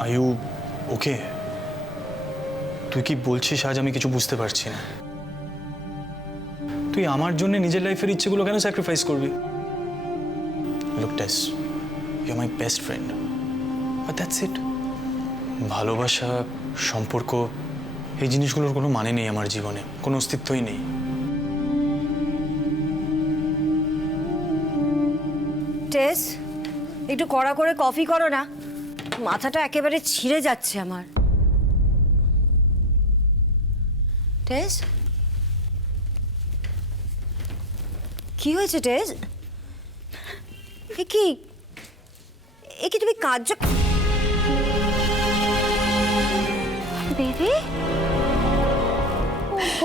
Are you okay? তুই কি বলছিস আজ আমি কিছু বুঝতে পারছি না। তুই আমার জন্য নিজের লাইফের ইচ্ছেগুলো কেন স্যাক্রিফাইস করবি? Look Tess, you are my best friend, but that's it. ভালোবাসা, সম্পর্ক, এই জিনিসগুলোর কোনো মানে নেই আমার জীবনে, কোনো অস্তিত্বই নেই। টেস, একটু কড়া করে কফি করো না, মাথাটা একেবারে ছিঁড়ে যাচ্ছে আমার। টেস, কি হয়েছে টেস? এ কি তুমি কাজ? বেবি,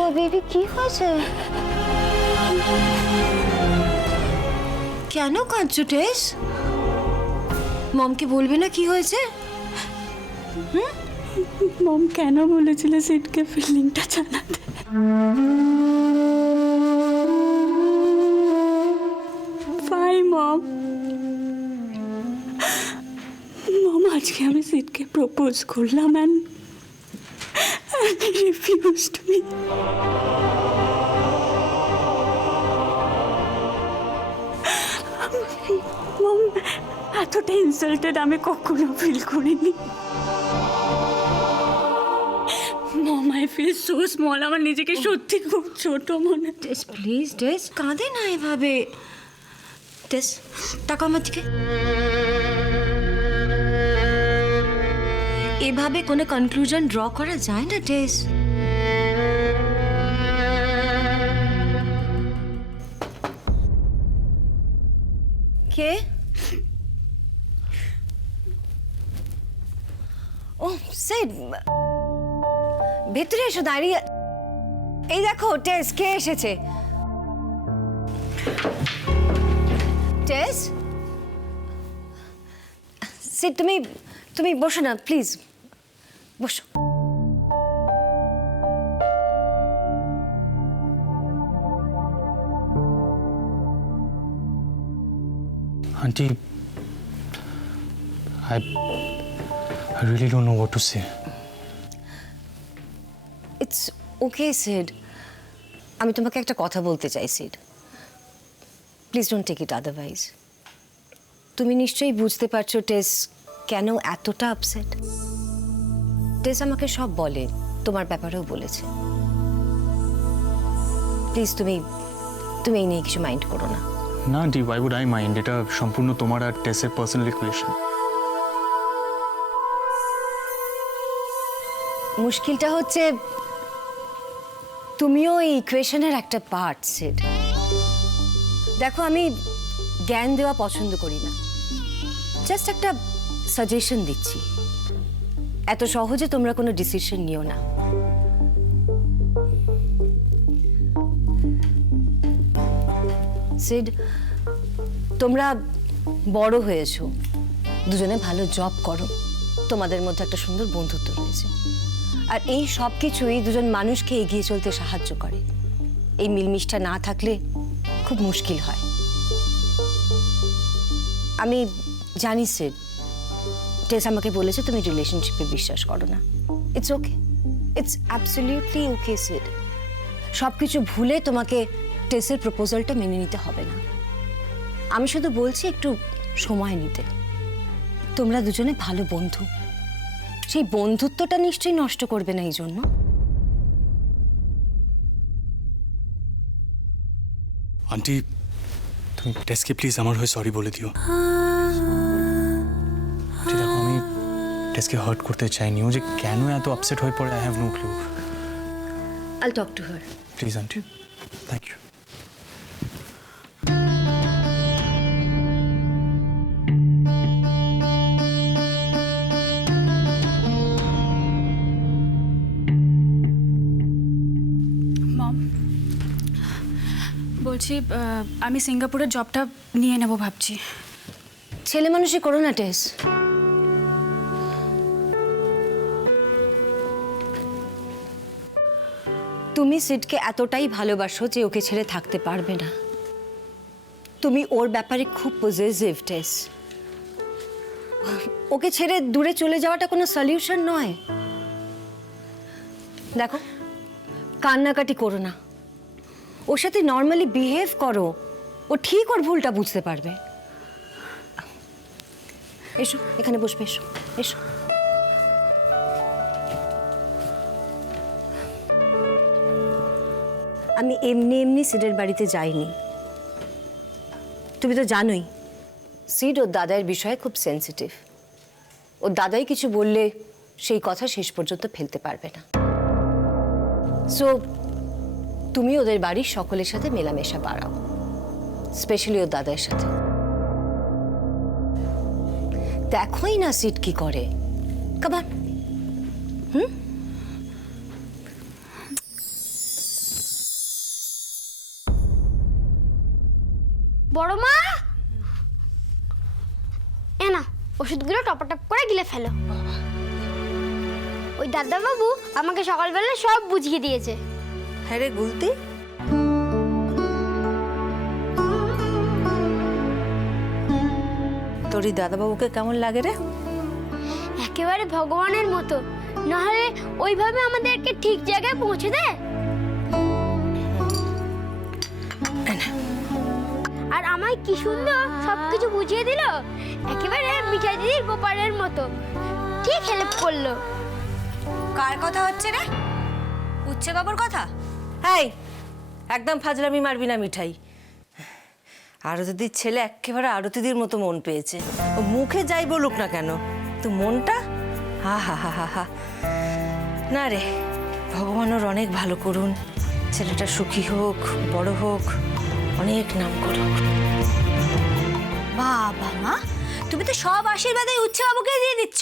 ও বেবি, কি হয়েছে? কেন কাঁদছো টেস? মমকে বলবে না কি হয়েছে? মম কেন বলেছিল সিটকে ফিলিংটা জানাতে? বাই মম। মম, আজকে আমি সিটকে প্রপোজ করলাম অ্যান্ড রিফিউজড মি। মম, এতটা ইনসাল্টেড আমি কখনো ফিল করিনি। মম, আই ফিল সো স্মল। আমার নিজেকে সত্যি খুব ছোট মনে। টেস প্লিজ, টেস কাঁদে না এভাবে। টেস, টাকা আমার দিকে। এভাবে কোনো কনক্লুশন ড্র করা যায় না টেস। কে? ও সেড, ভেতরে এসো, দাঁড়িয়ে। এই দেখো টেস, কে এসেছে। টেস, সিড, তুমি বসো না প্লিজ, বসো। Auntie, I really don't know what to say. It's okay Sid, আমি তোমাকে একটা কথা বলতে চাই Sid, please don't take it otherwise. তুমি নিশ্চয়ই বুঝতে পারছো টেস কেন এতটা আপসেট। টেস আমাকে সব বলে, তোমার ব্যাপারেও বলেছে। প্লিজ তুমি এই নিয়ে কিছু মাইন্ড করো না। না aunty, why would I mind? এটা সম্পূর্ণ তোমার আর টেসের পার্সোনাল ইকুয়েশন। মুশকিলটা হচ্ছে তুমিও এই ইকুয়েশনের একটা পার্ট সিড। দেখো, আমি জ্ঞান দেওয়া পছন্দ করি না, জাস্ট একটা সাজেশন দিচ্ছি। এত সহজে তোমরা কোনো ডিসিশন নিও না। সিড, তোমরা বড় হয়েছো, দুজনে ভালো জব করো, তোমাদের মধ্যে একটা সুন্দর বন্ধুত্ব রয়েছে, আর এই সব কিছুই দুজন মানুষকে এগিয়ে চলতে সাহায্য করে। এই মিলমিশটা না থাকলে খুব মুশকিল হয়। আমি জানি সিড, টেস আমাকে বলেছে তুমি রিলেশনশিপে বিশ্বাস করো না। It's okay, it's absolutely okay seed. সব কিছু ভুলে তোমাকে টেসের প্রপোজালটা মেনে নিতে হবে না। আমি শুধু বলছি একটু সময় নিতে। তোমরা দুজনে ভালো বন্ধু, সেই বন্ধুত্বটা নিশ্চয়ই নষ্ট করবে না এই জন্য। আন্টি, তুমি টেসকে প্লিজ আমার হয়ে সরি বলে দিও। আন্টি দেখো, আমি টেসকে হার্ট করতে চাইনি। ও যে কেন এত আপসেট হয়ে পড়ে, I have no clue. I'll talk to her. Please aunty, thank you. Mom, বলছি আমি সিঙ্গাপুরের জবটা নিয়ে নেব ভাবছি। ছেলে মানুষই করো না টেস। তুমি সিডকে এতটাই ভালোবাসো যে ওকে ছেড়ে থাকতে পারবে না। তুমি ওর ব্যাপারে খুব পজেসিভ টেস। ওকে ছেড়ে দূরে চলে যাওয়াটা কোনো সলিউশন নয়। দেখো, কান্নাকাটি করো না, ওর সাথে নর্মালি বিহেভ করো, ও ঠিক ওর ভুলটা বুঝতে পারবে। এসো, এখানে বসবে, এসো এসো। আমি এমনি এমনি সিডের বাড়িতে যাইনি। তুমি তো জানোই সিড ওর দাদার বিষয়ে খুব সেন্সিটিভ। ওর দাদাই কিছু বললে সেই কথা শেষ পর্যন্ত ফেলতে পারবে না। সো তুমি ওদের বাড়ির সকলের সাথে মেলামেশা বাড়াও, স্পেশালি ওর দাদার সাথে। দেখোই না সিড কি করে। কামান। বড় মা, এ না ওষুধগুলো টপাটপ করে গিলে ফেলো। ওই দাদা বাবু আমাকে সকালবেলা সব বুঝিয়ে দিয়েছে। হ্যাঁ রে গুলতি, তোর এই দাদাবাবুকে কেমন লাগে রে? একেবারে ভগবানের মতো, নাহলে ওইভাবে আমাদেরকে ঠিক জায়গায় পৌঁছে দেয়। আর আমায় কি সুন্দর সবকিছু বুঝিয়ে দিল, একেবারে মিঠাই দিদির গোপালের মতো। ঠিক হেল্প করলো। কার কথা হচ্ছে রে? উচ্ছে বাবুর কথা? এই একদম ফাজলামি মারবি না মিঠাই। আরতিদির ছেলে একেবারে আরতিদির মতো মন পেয়েছে। ও মুখে যাই বলুক না কেন, তো মনটা হা হা হা হা হা। না রে, ভগবান ওর অনেক ভালো করুন, ছেলেটা সুখী হোক, বড় হোক, অনেক নাম করুক। বাবা মা, তুমি তো সব আশীর্বাদই উচ্ছে বাবুকে দিয়ে দিচ্ছ।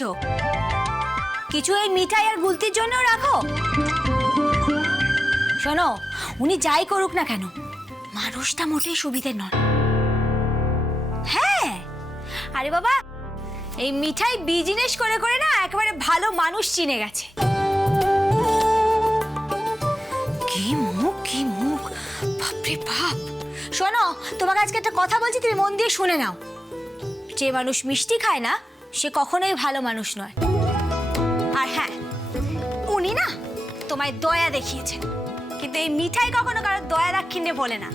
কিছু এই মিঠাই আর গুলতির জন্য রাখো। শোনো, উনি যাই করুক না কেন, মানুষটা মোটেই সুবিধে নন। হ্যাঁ, আরে বাবা, এই মিঠাই বিজনেস করে করে না একেবারে ভালো মানুষ চিনে গেছে। কি মুখ, কি মুখ, বাপরে বাপ। শোনো, তোমাকে আজকে একটা কথা বলছি, তুমি মন দিয়ে শুনে নাও। যে মানুষ মিষ্টি খায় না, সে কখনোই ভালো মানুষ নয়। আর হ্যাঁ, উনি না তোমায় দয়া দেখিয়েছেন, কিন্তু এই মিঠাই কখনো কারো দয়া দাক্ষিণ্যে বলে না।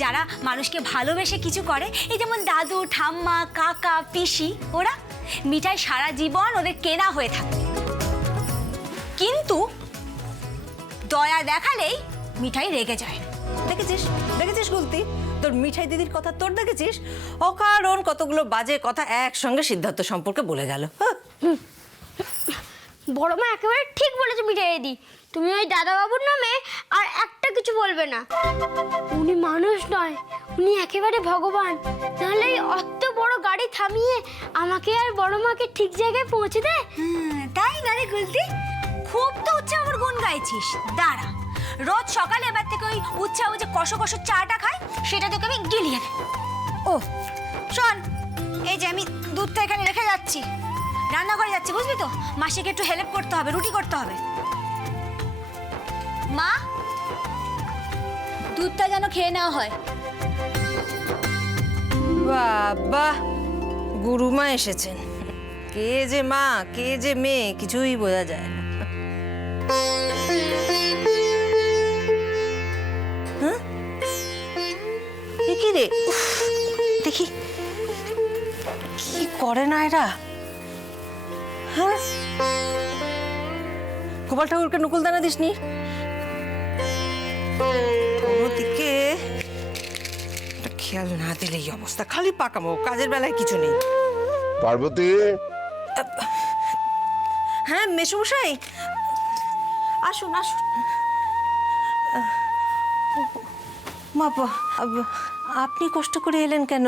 যারা মানুষকে ভালোবেসে কিছু করে, এই যেমন দাদু, ঠাম্মা, কাকা, পিসি, ওরা মিঠাই সারা জীবন ওদের কেনা হয়ে থাকে। কিন্তু দয়া দেখালেই মিঠাই রেগে যায়। দেখেছিস, দেখেছিস গুলতি, তোর মিঠাই দিদির কথা তোর দেখেছিস? অকারণ কতগুলো বাজে কথা একসঙ্গে সিদ্ধার্থ সম্পর্কে বলে গেল। বড় মা একেবারে ঠিক বলেছে মিঠাই দিদি। তুমি ওই দাদা বাবুর নামে আর একটা কিছু বলবে না। উনি মানুষ নয়, উনি একেবারে ভগবান। নাহলে এই অত বড় গাড়ি থামিয়ে আমাকে আর বড় মাকে ঠিক জায়গায় পৌঁছে দেয়। তাই না রে গুলতি? খুব তো উচ্ছে আমার গুণ গাইছিস। দাঁড়া, রোজ সকালে এবার থেকে ওই উচ্ছে যে কষো কষো চাটা খায়, সেটা তোকে আমি গিলিয়ে দেব। ও শোন, এই যে আমি দুধটা এখানে রেখে যাচ্ছি, রান্নাঘরে যাচ্ছি, বুঝলি তো? মাসিকে একটু হেল্প করতে হবে, রুটি করতে হবে। মা, দুধটা যেন খেয়ে নেওয়া হয়। বাবা, গুরুমা এসেছেন। কে যে মা, কে যে মেয়ে, কিছুই বোঝা যায় না। হ্যাঁ, কি রে? দেখি কি করে না এরা। হ্যাঁ, গোপাল ঠাকুরকে নকুলদানা দিসনি? ওদিকে খেয়াল না দিলে এই অবস্থা, খালি পাকামো, কাজের বেলায় কিছু নেই। পার্বতী, হ্যাঁ মেসমশাই, আসুন আসুন। মা, আপনি কষ্ট করে এলেন কেন?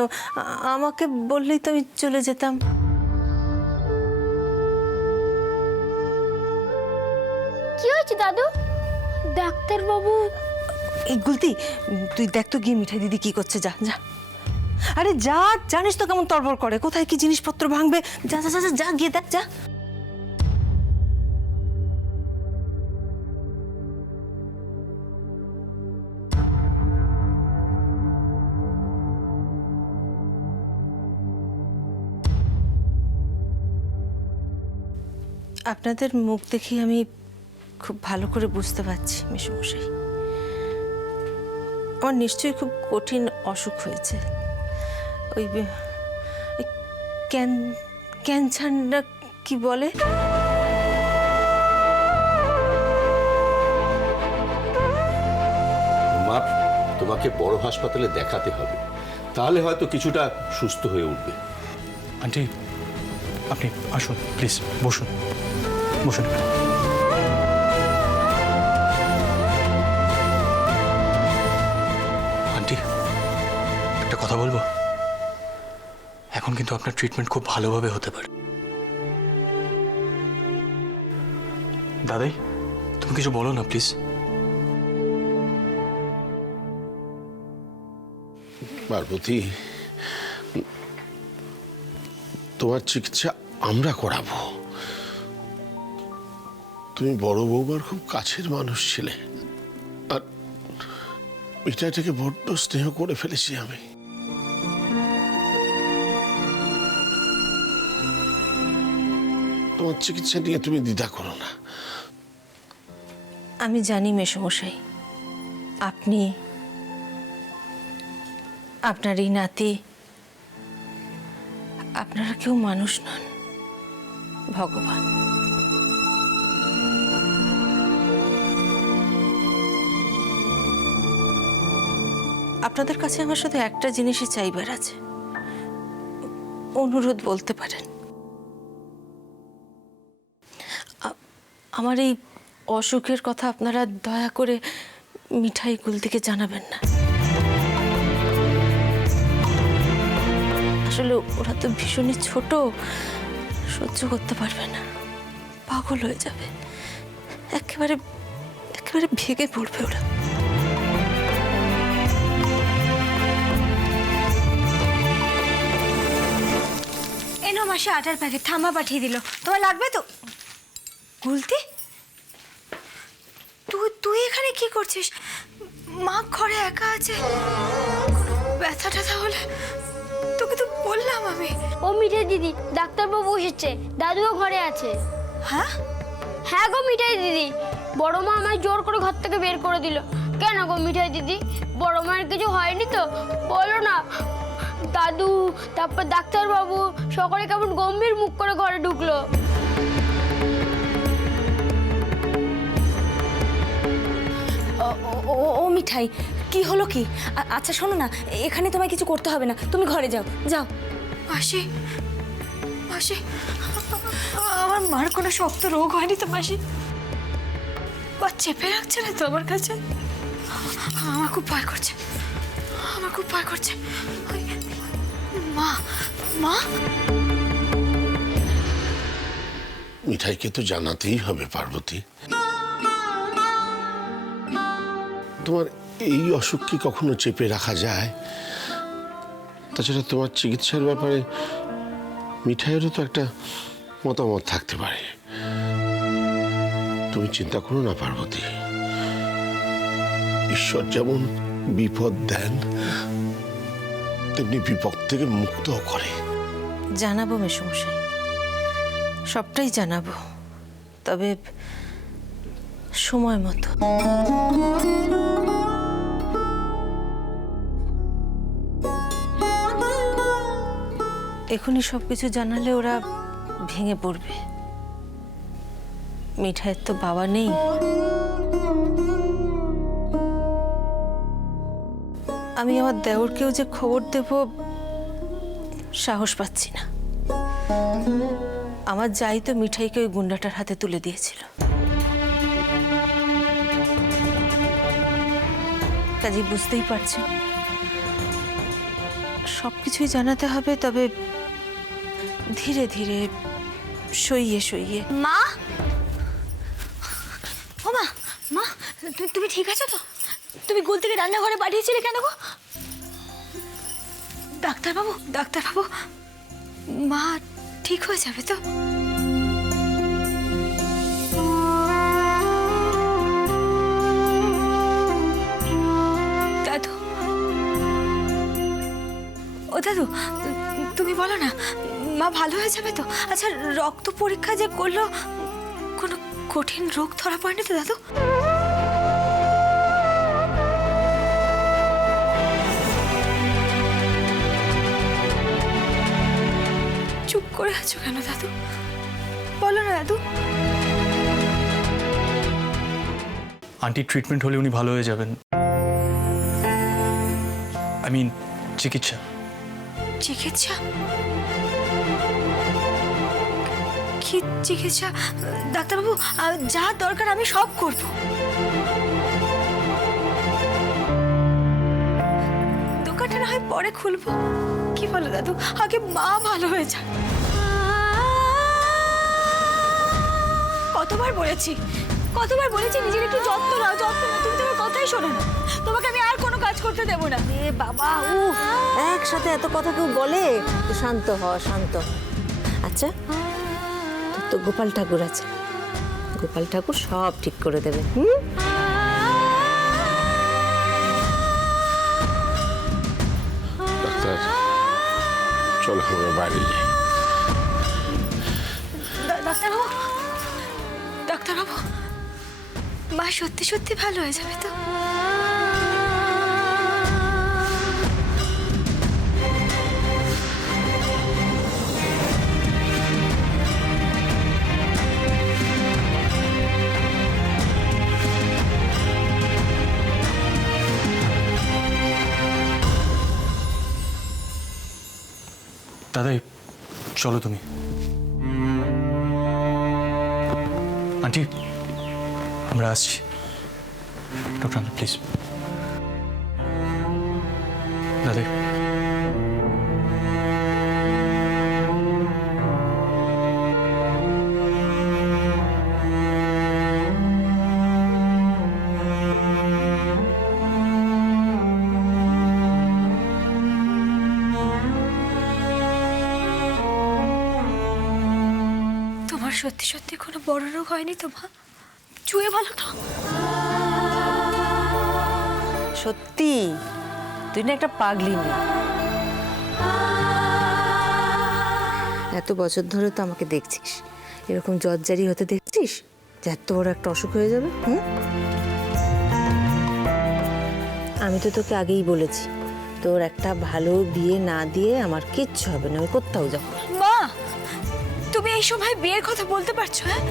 আমাকে বললেই তো আমি চলে যেতাম। কি হয়েছে দাদু? ডাক্তার বাবু? এই গুলতি, তুই দেখ তো গিয়ে মিঠাই দিদি কি করছে। যা যা, আরে যা, জানিস তো কেমন তরবর করে, কোথায় কি জিনিসপত্র ভাঙবে। যা যা যা, যা গিয়ে দেখ, যা। আপনাদের মুখ দেখে আমি খুব ভালো করে বুঝতে পারছি মেসোমশাই, আমার নিশ্চয়ই খুব কঠিন অসুখ হয়েছে। ওই ক্যান্সারটা কি বলে? মা, তোমাকে বড় হাসপাতালে দেখাতে হবে, তাহলে হয়তো কিছুটা সুস্থ হয়ে উঠবে। আন্টি আপনি আসুন প্লিজ, বসুন বসুন। আন্টি একটা কথা বলবো, এখন কিন্তু আপনার ট্রিটমেন্ট খুব ভালোভাবে হতে পারে। দাদাই তুমি কিছু বলো না প্লিজ। পার্বতী, তোমার চিকিৎসা আমরা করাবো। তুমি বড় বৌমার খুব কাছের মানুষ ছিলে, আর এটাকে বড্ড স্নেহ করে ফেলেছি আমি। তোমার চিকিৎসা নিয়ে তুমি দ্বিধা করো না। আমি জানি মেসোমশাই, আপনি, আপনার এই নাতি, আপনারা কেউ মানুষ নন, ভগবান। আপনাদের কাছে আমার শুধু একটা জিনিসই চাইবার আছে, অনুরোধ বলতে পারেন। আমার এই অসুখের কথা আপনারা দয়া করে মিঠাই গুলতিকে জানাবেন না। আসলে ওরা তো ভীষণই ছোট, সহ্য করতে পারবে না, পাগল হয়ে যাবে, একেবারে একেবারে ভেঙে পড়বে ওরা। এনো মাসে আটার প্যাকেট ঠাম্মা পাঠিয়ে দিল, তোমার লাগবে তো? গুলতি, তুই এখানে কি করছিস? মা ঘরে একা আছে, কোনো ব্যথা ট্যাথা হলে তোকে তো বললাম আমি। ও মিঠাই দিদি, ডাক্তারবাবু এসেছে, দাদুও ঘরে আছে। হ্যাঁ হ্যাঁ গো মিঠাই দিদি, বড় মা আমায় জোর করে ঘর থেকে বের করে দিল। কেন গো মিঠাই দিদি, বড় মায়ের কিছু হয়নি তো? বলো না। দাদু, তারপর ডাক্তারবাবু সকলে কেমন গম্ভীর মুখ করে ঘরে ঢুকলো। ও মিঠাই, কি হলো কি? আচ্ছা শোনো না, এখানে তোমায় কিছু করতে হবে না, তুমি ঘরে যাও যাও। মাসি, মাসি, আমার মার কোনো শক্ত রোগ হয়নি তো মাসি? বা চেপে রাখছে না তো আমার কাছে? আমার খুব ভয় করছে, আমার খুব ভয় করছে। মা, মা, মিঠাইকে তো জানাতেই হবে পার্বতী। তোমার এই অসুখ কি কখনো চেপে রাখা যায়? তাছাড়া তোমার চিকিৎসার ব্যাপারে মিঠাইয়েরও তো একটা মতামত থাকতে পারে। তুমি চিন্তা করো না পার্বতী, ঈশ্বর যেমন বিপদ দেন তেমনি বিপদ থেকে মুক্ত করে। জানাবো মেসোমশাই, সবটাই জানাবো, তবে সময় মতো। এখনই সবকিছু জানালে ওরা ভেঙে পড়বে। মিঠাইয়ের তো বাবা নেই, আমি আমার দেওরকেও যে খবর দেব সাহস পাচ্ছি না। আমার যাই তো মিঠাইকে ওই গুন্ডাটার হাতে তুলে দিয়েছিল, কাজে বুঝতেই পারছেন সবকিছুই জানাতে হবে, তবে ধীরে ধীরে, সইয়ে সইয়ে। মা, ও মা, মা, তুমি ঠিক আছো তো? তুমি গুলতিকে রান্নাঘরে পাঠিয়েছিলে কেন গো? ডাক্তারবাবু, ডাক্তারবাবু, মা ঠিক হয়ে যাবে তো? দাদু, ও দাদু, তুমি বলো না, মা ভালো হয়ে যাবে তো? আচ্ছা রক্ত পরীক্ষা যে করলো কোনো কঠিন রোগ ধরা পড়েনি তো দাদু? চুপ করে আছো কেন দাদু? বলো না দাদু। আন্টির ট্রিটমেন্ট হলে উনি ভালো হয়ে যাবেন। আই মিন চিকিৎসা। চিকিৎসা? কি চিকিৎসা? ডাক্তারবাবু, যা দরকার আমি সব করব। দোকানটা না হয় পরে খুলবো, কি বলো দাদু? আগে মা ভালো হয়ে যাক। কতবার বলেছি নিজের একটু যত্ন নাও, যত্ন নাও। তুমি তোমার কথাই শোনো না। তোমাকে আমি আর কোনো কাজ করতে দেবো না। এ বাবা, একসাথে এত কথা কেউ বলে? তো শান্ত হ, শান্ত হ। আচ্ছা, তোর তো গোপাল ঠাকুর আছে, গোপাল ঠাকুর সব ঠিক করে দেবে। ডাক্তার, চলো আমরা বাড়ি যাই। ডাক্তারবাবু, মা সত্যি সত্যি ভালো হয়ে যাবে তো? দাদাই, চলো তুমি। আন্টি, আমরা আসছি। Doctor uncle, please. দাদাই, তোমার সত্যি সত্যি কোনো বড় রোগ হয়নি তো মা? চুয়ে ভালো তো? সত্যি তুই না একটা পাগলি মেয়ে। এত বছর ধরে তো আমাকে দেখছিস, এরকম জর্জারি হতে দেখছিস যে এত বড় একটা অসুখ হয়ে যাবে? আমি তো তোকে আগেই বলেছি, তোর একটা ভালো বিয়ে না দিয়ে আমার কিচ্ছু হবে না, আমি কোথাও যাবো না। মা, তুমি এই সময় বিয়ের কথা বলতে পারছো? হ্যাঁ,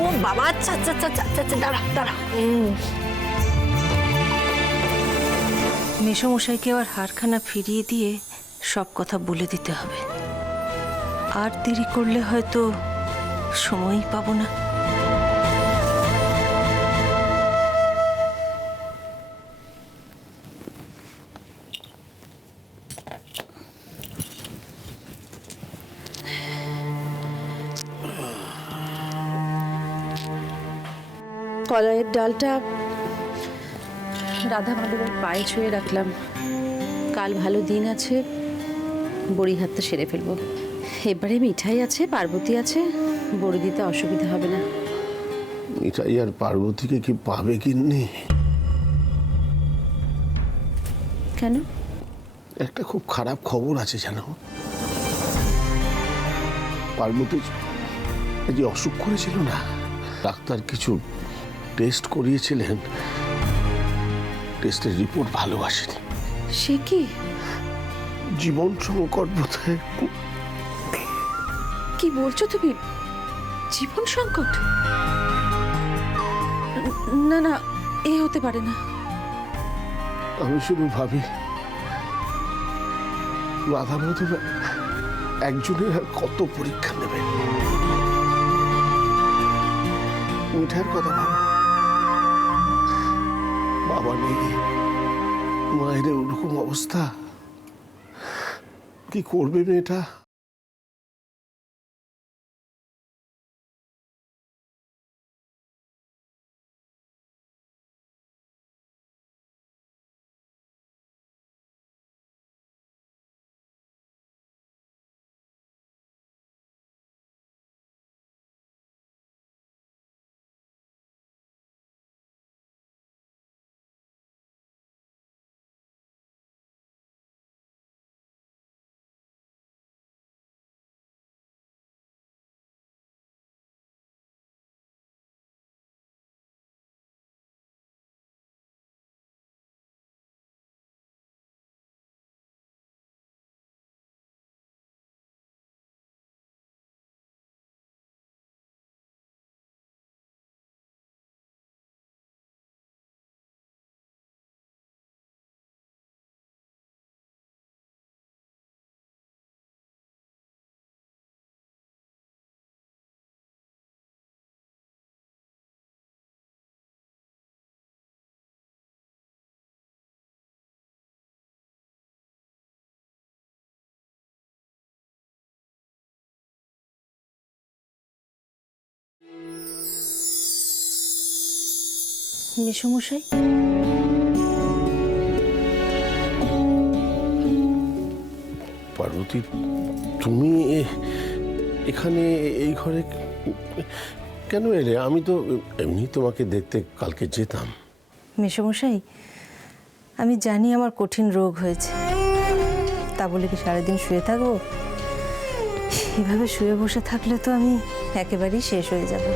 ও বাবা, আচ্ছা আচ্ছা আচ্ছা আচ্ছা আচ্ছা, দাঁড়া দাঁড়া। মেসমশাইকে আবার হারখানা ফিরিয়ে দিয়ে সব কথা বলে দিতে হবে। আর দেরি করলে হয়তো সময়ই পাবো না। কলাইয়ের ডালটা রাধা মাধবের পায়ে ছুঁয়ে রাখলাম। কাল ভালো দিন আছে, বড়ি হাতটা সেরে ফেলবো। এবারে মিঠাই আছে, পার্বতী আছে, বড়ি দিতে অসুবিধা হবে না। মিঠাই আর পার্বতীকে কি পাবে কিন্নি? কেন? একটা খুব খারাপ খবর আছে জানো। পার্বতী যে অসুখ করেছিল না, ডাক্তার কিছু টেস্ট করিয়েছিলেন, টেস্টের রিপোর্ট ভালো আসেনি। সে কি? জীবন সংকট বোধহয়। কি বলছো তুমি? জীবন সংকট? না না, এ হতে পারে না। আমি শুধু ভাবি রাধা মাধব একজনের আর কত পরীক্ষা নেবে। মিঠার কথা ভাবো, বাবা নেই, মায়ের ওরকম অবস্থা, কি করবে মেয়েটা? মেসোমশাই, পার্বতী, তুমি এখানে এই ঘরে কেন এলে? আমি তো এমনি তোমাকে দেখতে কালকে যেতাম। মেসোমশাই, আমি জানি আমার কঠিন রোগ হয়েছে, তা বলে কি সারাদিন শুয়ে থাকবো? এভাবে শুয়ে বসে থাকলে তো আমি একেবারেই শেষ হয়ে যাব।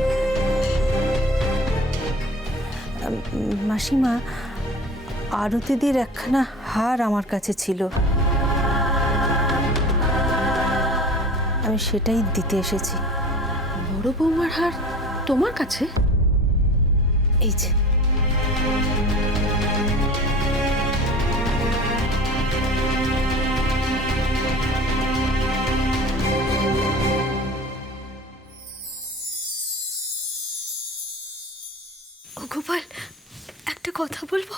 মাসিমা, আরতিদির একখানা হার আমার কাছে ছিল, আমি সেটাই দিতে এসেছি। বড় বৌমার হার তোমার কাছে? এই যে। ও গোপাল, একটা কথা বলবো?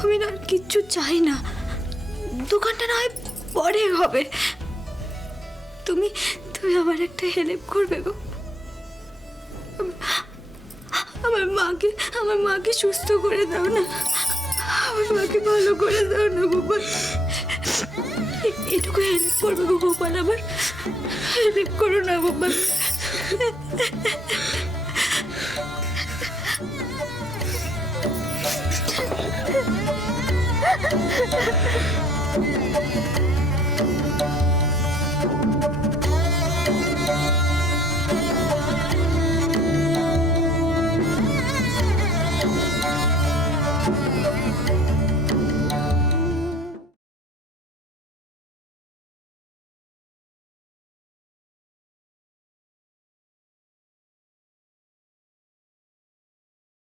আমি না আর কিচ্ছু চাই না, দোকানটা না হয় পরে হবে। তুমি তুমি আমার একটা হেল্প করবে গো? আমার মাকে সুস্থ করে দাও না, আমার মাকে ভালো করে দাও না গোপাল। এটুকু হেল্প করবে গো গোপাল, আমার হেল্প করো না গোপাল।